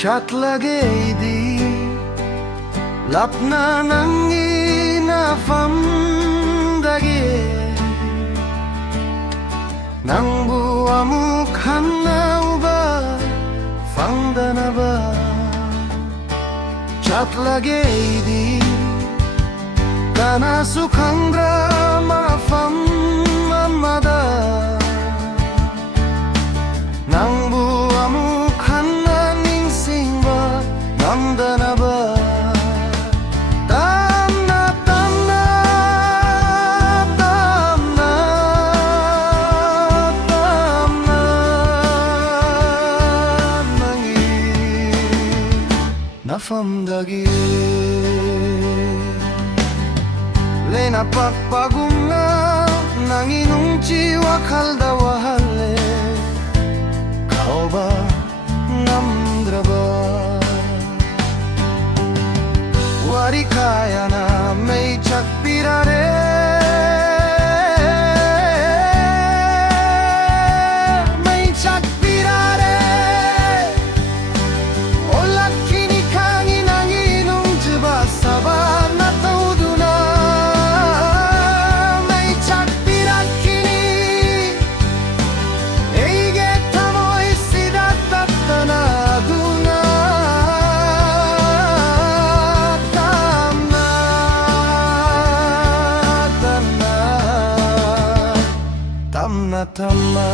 Chat lagay di lapna nang inafam dagi nang buamuk anouba fangda ba chat lagay di kana sukhandra mafam amada nang buamuk ba Tamna Tamna Tamna Tamna nangi nafamdagi lena pakpagumna nangi nungchi wakalda wahale kau ba namdraba Wari kaya na may chakpirare May chakpirare Olak kini kangi nang inong jiba saba na tauduna May chakpirat kini Eige tamoy sidatata na aduna Tamna Tamna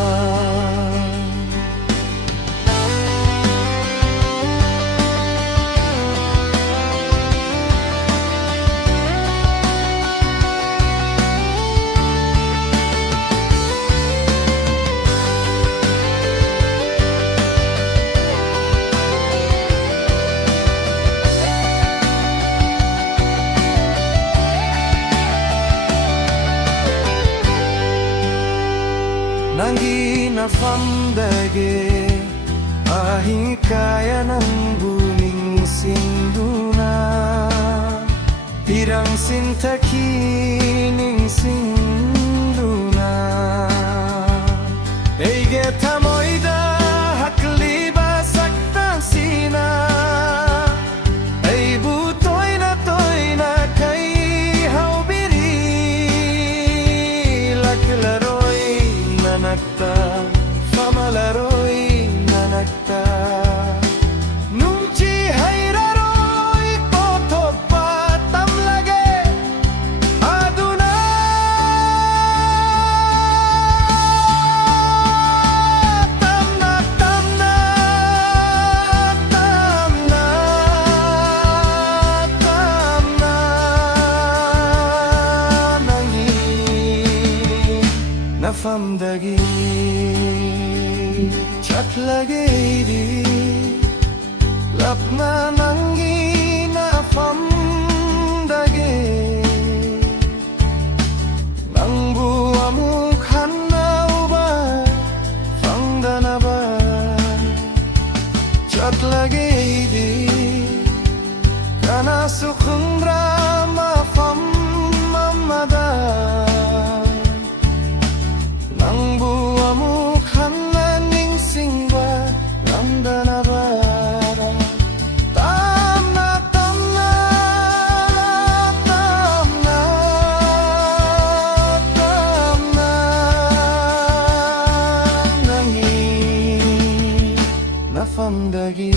Nanggi nafamdage ahi kaya ng buning sinduna Pirang sintakining sinduna Eige tamoida hakliba saktang sina Ay butoy na kay haubiri laklaroy nanakta famalaroy nanakta nungchi hairaroy potokpa tamlage aduna Tamna Tamna Tamna Tamna nangi nafamdagi chat lagay di lapna nanggi nafamdagi nang buamuk anouba fangda ba chat lagay di kana sukhandra mafam amada nang buamuk hananing singda ramdanaba Tamna Tamna Tamna Tamna nangi nafamdagi